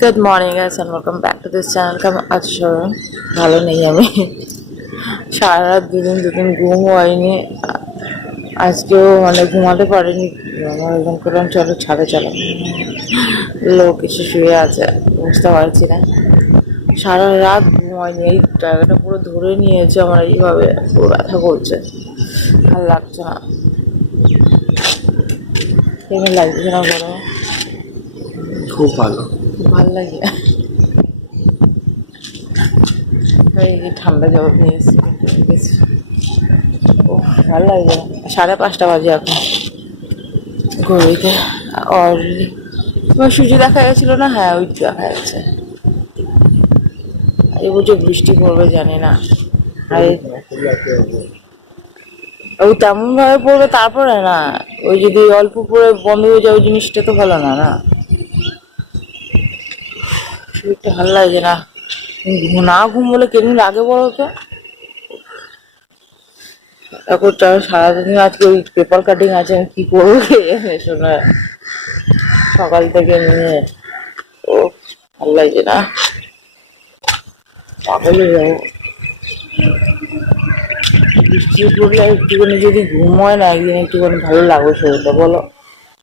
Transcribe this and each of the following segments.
Good morning guys and welcome back to this channel কেমন আজ সবাই ভালো নেই আমি। সারা রাত দুদিন দুদিন ঘুম হয়নি। আজকেও মানে ঘুমাতে পারিনি। আমার একদম করলাম, চলো ছাদে চলো। লোক এসে শুয়ে আছে, বুঝতে পারছি না। সারা রাত ঘুম হয়নি, এই জায়গাটা পুরো ধরে নিয়েছে আমার, এইভাবে পুরো ব্যথা করছে। আর লাগছে না। লাগছে না বলো খুব ভালো। ভালো লাগে। এই যে ঠান্ডা জল নিয়ে এসেছি গেছি ও ভালো লাগে। সাড়ে পাঁচটা বাজে এখন। ঘড়িতে। অলরেডি সূর্য দেখা গেছিল না? হ্যাঁ ওই দেখা যাচ্ছে এই বুঝে বৃষ্টি পড়বে, জানি না। আর ওই তেমন ভাবে পড়বে, তারপরে না। ওই যদি অল্প পরে বন্ধ হয়ে যায়, ওই জিনিসটা তো ভালো না না? শরীরটা ভালো লাগছে না। না ঘুম বলে কেমন লাগে বলো তো? এখন সারাদিন আজকে ওই পেপার কাটিং আছে, আমি কি করব শোনা। সকাল থেকে নিয়ে ও, ভালো লাগছে না। পাগল যাব বৃষ্টি পড়লে একটুখানি যদি ঘুম হয় না, একদিন একটুখানি ভালো লাগবে শরীরটা, বলো।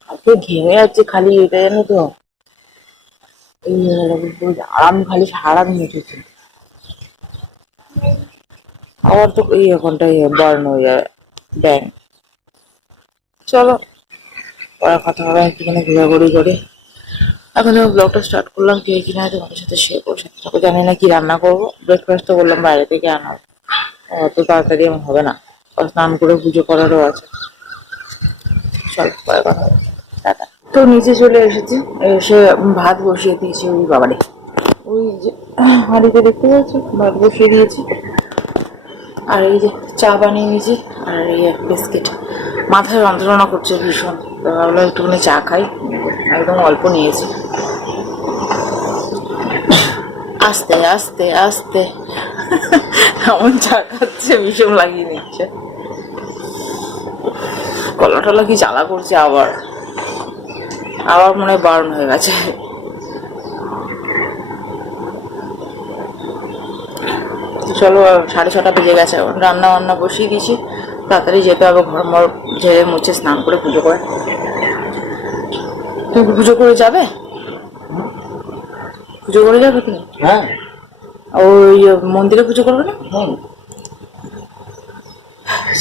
এত ঘেমে যাচ্ছে খালি এটা জানো তো। এই আরাম খালি সারা উঠেছে আবার তো এই এখনটাই বার্ন হয়ে ব্যাং চলো, পরে কথা হবে, একটুখানি ঘোরাঘুরি করে। এখন আমি ব্লগটা স্টার্ট করলাম, কে কিনা তোমাদের সাথে শেয়ার করব সাথে সাথে জানি না কি রান্না করব। ব্রেকফাস্ট তো করলাম বাইরে থেকে আনা অত তাড়াতাড়ি আমার হবে না। স্নান করে পুজো করারও আছে। চল, পরে কথা হবে। তো নিচে চলে এসেছি। এসে ভাত বসিয়ে দিয়েছি ওই বাবারে। ওই যে হাঁড়িতে দেখতে পাচ্ছ? ভাত বসিয়ে দিয়েছি। আর এই যে চা বানিয়ে নিয়েছি, আর এই এক বিস্কিট। মাথায় যন্ত্রণা করছে ভীষণ। তো ভাবলাম একটুখানি চা খাই। একদম অল্প নিয়েছি। আস্তে আস্তে আস্তে। এমন চা খাচ্ছে, ভীষণ লাগিয়ে নিচ্ছে। গলা টলা কি জ্বালা করছে আবার। আবার মনে হয় বারণ হয়ে গেছে। চলো সাড়ে ছটা বেজে গেছে রান্না বান্না বসিয়ে দিয়েছি। তাড়াতাড়ি যেতে হবে ঘর মর ঝেড়ে মুছে স্নান করে পুজো করে। তুমি পুজো করে যাবে? পুজো করে যাবে তুমি? হ্যাঁ। ওই মন্দিরে পুজো করবে না?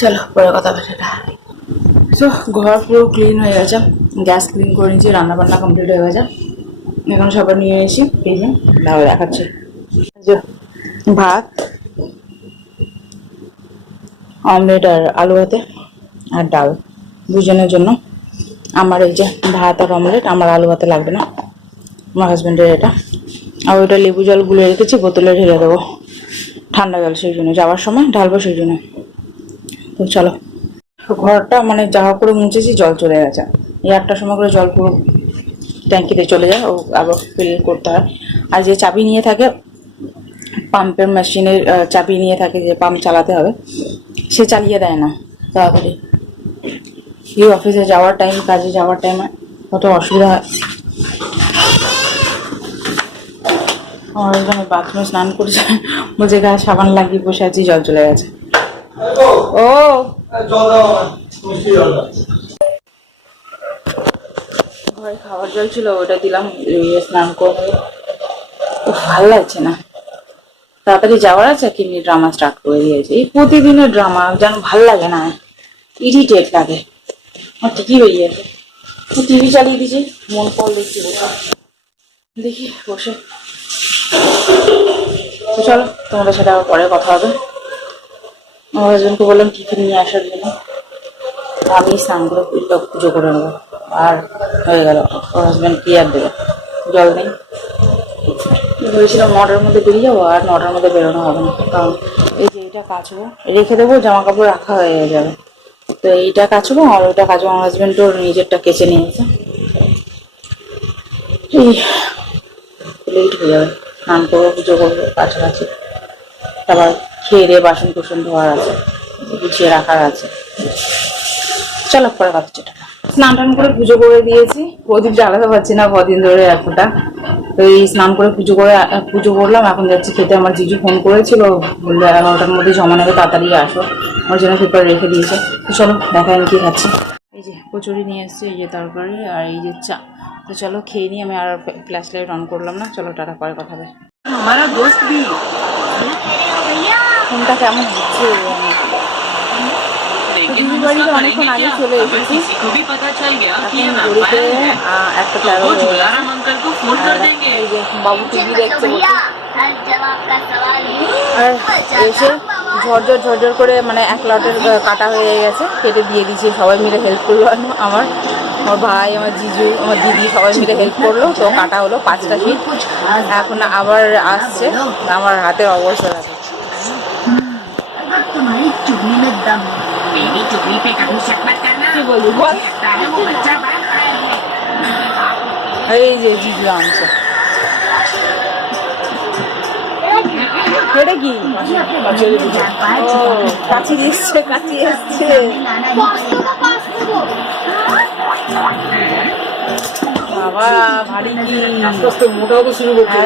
চলো পরে কথা হবে তো ঘর পুরো ক্লিন হয়ে গেছে। গ্যাস ক্লিন করে নিয়েছি রান্না বান্না কমপ্লিট হয়ে গেছে। এখন সবার নিয়ে এসেছি এই যে দাও দেখাচ্ছি। ভাত অমলেট আর আলু ভাতে আর ডাল দুজনের জন্য। আমার এই যে ভাত আর অমলেট আমার আলু ভাতে লাগবে না। আমার হাজব্যান্ডের এটা। আর ওইটা লেবু জল গুলে রেখেছি, বোতলে ঢেলে দেবো। ঠান্ডা জল সেই জন্য, যাওয়ার সময় ঢালবো সেই জন্য। তো চলো। ঘরটা মানে যাওয়া করে মুছেছি, জল চলে গেছে। এই একটার সময় করে জল পুরো ট্যাঙ্কিতে চলে যায়, ও আবার ফিল করতে হয়। আর যে চাবি নিয়ে থাকে, পাম্পের মেশিনের চাবি নিয়ে থাকে, যে পাম্প চালাতে হবে, সে চালিয়ে দেয় না, তাড়াতাড়ি। এই অফিসে যাওয়ার টাইম কাজে যাওয়ার টাইমে কত অসুবিধা হয়। আমার এখানে বাথরুমে স্নান করছে, বলছে গায়ে সাবান লাগিয়ে বসে আছি, জল চলে গেছে। ও! ঘরে খাবার জল ছিল ওটা দিলাম স্নান করে উফ, ভালো লাগছে না। তাড়াতাড়ি যাওয়ার আছে কিনি ড্রামা স্টার্ট করে দিয়েছে? এই প্রতিদিনের ড্রামা যেন ভালো লাগে না ইরিটেট লাগে। আমার ঠিকই বেরিয়েছে টিভি চালিয়ে দিয়েছি মন পড়ল দেখছি দেখি বসে। চলো তোমাদের সাথে আবার পরে কথা হবে। আমার হাজবেন্ডকে বললাম টিফিন নিয়ে আসার জন্য? আমি স্নান করে পুজো করে নেব। আর হয়ে গেল, ওর হাজব্যান্ড কি আর দেবে? জল নেই। ভেবেছিলাম নটার মধ্যে বেরিয়ে যাব, আর নটার মধ্যে বেরোনো হবে না। কারণ এই যে এইটা কাচবো, রেখে দেবো জামা কাপড় রাখা হয়ে যাবে। তো এইটা কাচবো, আর ওইটা কাচবো। আমার হাজব্যান্ড ওর নিজেরটা কেচে নিয়েছে। এই লেট হয়ে যাবে। স্নান করব, পুজো করব, কাছাকাছি। তারপর খেয়ে দিয়ে বাসন কুসন ধোয়ার আছে গুছিয়ে রাখার আছে। চলো পরে কথা স্নান টান করে পুজো করে দিয়েছি। প্রদীপ জ্বালাতে পারছি না কদিন ধরে এতটা তো এই স্নান করে পুজো করে পুজো করলাম এখন যাচ্ছি খেতে। আমার জিজু ফোন করেছিল বলল এগারোটার মধ্যে জমা নেবে তাড়াতাড়ি আসো। আমার জন্য পেপার রেখে দিয়েছে। তো চলো দেখা আমি কি খাচ্ছি। এই যে কচুরি নিয়ে এসছে এই যে তরকারি আর এই যে চা। তো চলো খেয়ে নিই আমি আর ফ্ল্যাশ লাইট অন করলাম না। চলো টাটা পরে কথা হবে। আমার দোস্ত ফোনটা কেমন হচ্ছে? অনেকক্ষণ আগে বাবু দেখছে আর এসে ঝরঝর ঝরঝর করে মানে এক লটের কাটা হয়ে গেছে কেটে দিয়ে দিয়েছি সবাই মিলে হেল্প করল আমার আমার ভাই আমার জিজু আমার দিদি সবাই মিলে হেল্প করল। তো কাটা হলো পাঁচটা সিট এখন আবার আসছে আমার হাতের অবসর আছে अगर तुम्हारी चुगली में दम है मेरी चुगली पे कभी शक मत करना কি বলবি বল लगता है वो बच्चा बड़ा है এই যে জিজু আনছে এটা কি ও কাছি এসছে কাছি এসছে বাবা ভারী কি মোটাও তো শুরু করছে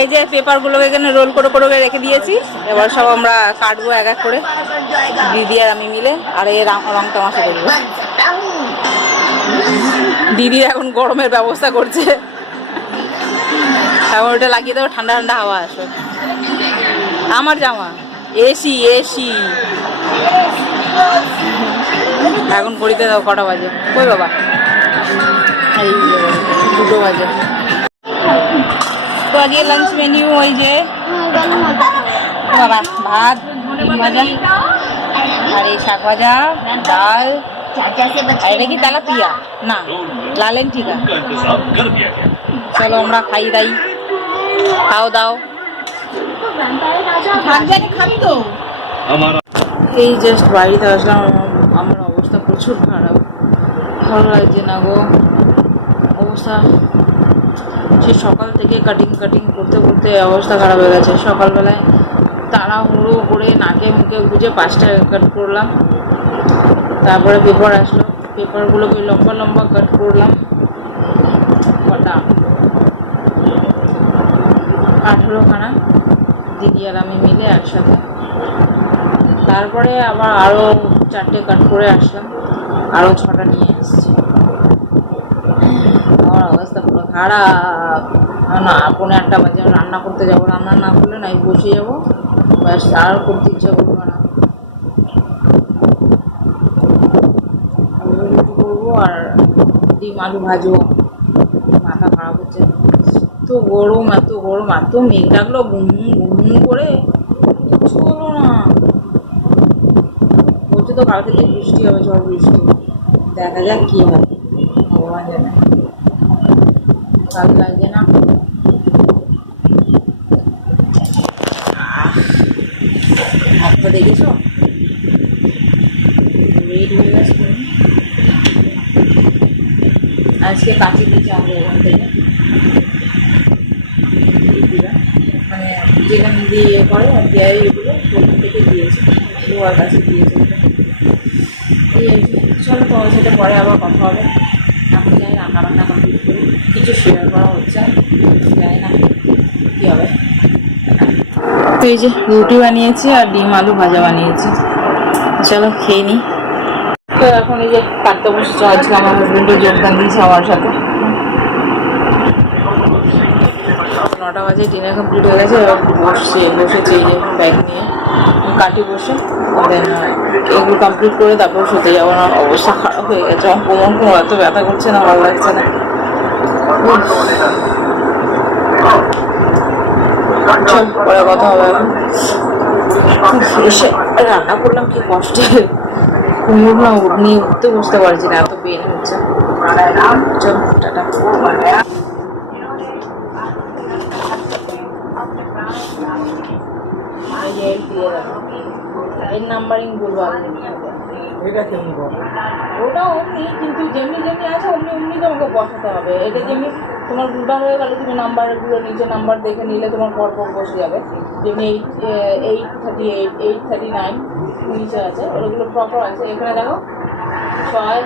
এই যে পেপারগুলোকে এখানে রোল করে করে রেখে দিয়েছি। এবার সব আমরা কাটবো এক এক করে। দিদি আর আমি মিলে। আর এই রং তামাশা করব। দিদি এখন গরমের ব্যবস্থা করছে। এখন ওটা লাগিয়ে দেবো, ঠান্ডা ঠান্ডা হাওয়া আসবে। আমার জামা। এসি এসি এখন পড়িতে দাও কটা বাজে? কই বাবা? দুটো বাজে। তো আজকে লাঞ্চ মেনু ওই যে, বাবা ভাত, ডিম ভাজা, আর এই শাক ভাজা, ডাল এটা কি তেলাপিয়া? না লালেন টিকা চলো আমরা খাই দাই। খাও দাও। এই জাস্ট বাড়িতে আসলাম, আমার অবস্থা প্রচুর খারাপ। ভালো লাগছে না গো। অবস্থা সে সকাল থেকে কাটিং কাটিং করতে করতে অবস্থা খারাপ হয়ে গেছে। সকালবেলায় তাড়াহুড়ো করে নাকে, মুখে গুজে পাঁচটা কাট করলাম। তারপরে পেপার আসলো। পেপারগুলোকে লম্বা লম্বা কাট করলাম। কটা? আঠেরোখানা। দিদি আর আমি মিলে একসাথে। তারপরে আবার আরও চারটে কাট করে আসলাম। আরও ছটা নিয়ে এসেছি। খারাপ না পৌনে আটটা বাজে রান্না করতে যাব, রান্না না করলে নাই বসে যাব। ব্যাস, আর করতে ইচ্ছা করবে না। করব আর ডিম, আলু ভাজবো। মাথা খারাপ হচ্ছে। এত গরম এত গরম, এত মেঘ ডাকলো, ঘুম ঘুম করে কিচ্ছু হলো না। বলছে তো কাল থেকে বৃষ্টি হবে, ঝড় বৃষ্টি। দেখা যাক কী হয়, ভগবান জানে। কাল লাগছে না। একটা দেখেছ? হয়ে গেছে। আজকে কাছে দিয়েছে আমাদের ওখান থেকে। মানে যেখানে দিয়ে ইয়ে করে আর দেয় এগুলো, ওখান থেকে দিয়েছে। লোয়ার কাছে দিয়েছে। চলো তোমার সাথে পরে আবার কথা হবে। এখন যাই রান্না বান্না কমপ্লিট শেয়ার করা হচ্ছে না। না তো এই যে রুটি বানিয়েছি আর ডিম আলু ভাজা বানিয়েছি। চলো খেয়ে নিই তো এখন এই যে কাটতে বসেছে আজকে আমার হাজবেন্ডও যোগদান দিয়েছে আমার সাথে। নটা বাজে ডিনার কমপ্লিট হয়ে গেছে, এবার বসছে, বসেছে এই যে ব্যাগ নিয়ে। কাটি বসে দেন এগুলো কমপ্লিট করে তারপর শুতে যাব। আমার অবস্থা খারাপ হয়ে গেছে। আমার কোমর কোমর এত ব্যথা করছে না, ভালো লাগছে না। চল পরে কথা হবে এসে রান্না করলাম কি কষ্টে কোমর না নিয়ে উঠতে বসতে পারছি না এত পেন হচ্ছে চল টাটা। এর নাম্বারিং বলব আমি এটা কেমন ওটা অমনি, কিন্তু যেমনি যেমনি আছে, অমনি অমনি তোমাকে বসাতে হবে। এটা যেমনি তোমার ভুলবার হয়ে গেলে তুমি নাম্বারগুলো নিচে নাম্বার দেখে নিলে তোমার পর পর বসে যাবে। যেমনি eight eight thirty eight eight thirty nine নিচে আছে, ওগুলো প্রপার আছে। এখানে দেখো, ছয়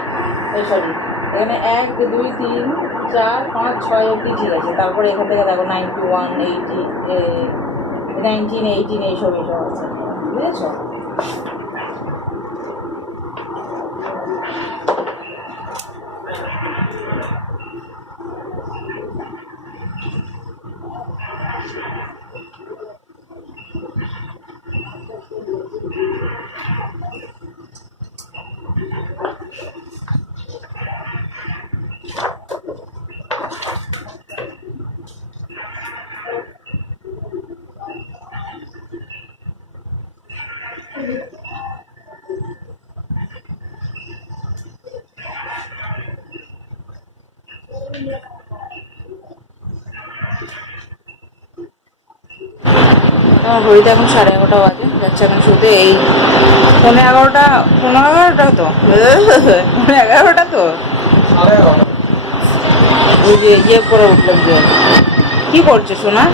সরি এখানে এক, দুই, তিন, চার, পাঁচ, ছয় অব্দি ঠিক আছে। তারপরে এখান থেকে দেখো ninety one eighty nineteen eighteen এইসব এইসব আছে। বুঝেছ? ঘড়িতে এখন সাড়ে এগারোটা বাজে। যাচ্ছে এখন শুতে এই পনেরো এগারোটা পনেরো এগারোটা তো? পনেরো এগারোটা তো? ওই যে ইয়ে করে উঠলাম যে কি করছে সোনা?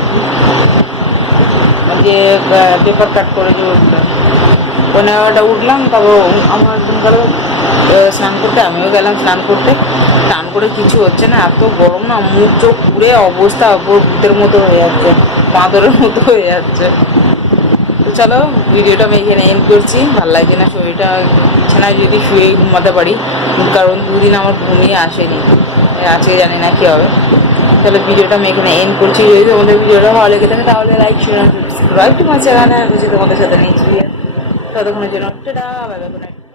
যে পেপার কাট করে যে উঠলাম। পনেরো এগারোটা উঠলাম তারপর আমার স্নান করতে, আমিও গেলাম স্নান করতে। স্নান করে কিছু হচ্ছে না, এত গরম না, মুখ চোখ পুড়ে অবস্থা পুরো ভূতের মতো হয়ে যাচ্ছে, বাঁদরের মতো হয়ে যাচ্ছে। তো চলো, ভিডিওটা আমি এখানে এন্ড করছি। ভালো লাগে না শরীরটা, বিছানায় যদি শুয়ে ঘুমাতে পারি, কারণ দুদিন আমার ঘুমিয়ে আসেনি। আজকে জানি না কি হবে। তাহলে ভিডিওটা আমি এখানে এন্ড করছি। যদি তোমাদের ভিডিওটা ভালো লেগে থাকে, তাহলে like share subscribe to my channel তোমাদের সাথে ভিডিও ততক্ষণের জন্য, টাটা বাই বাই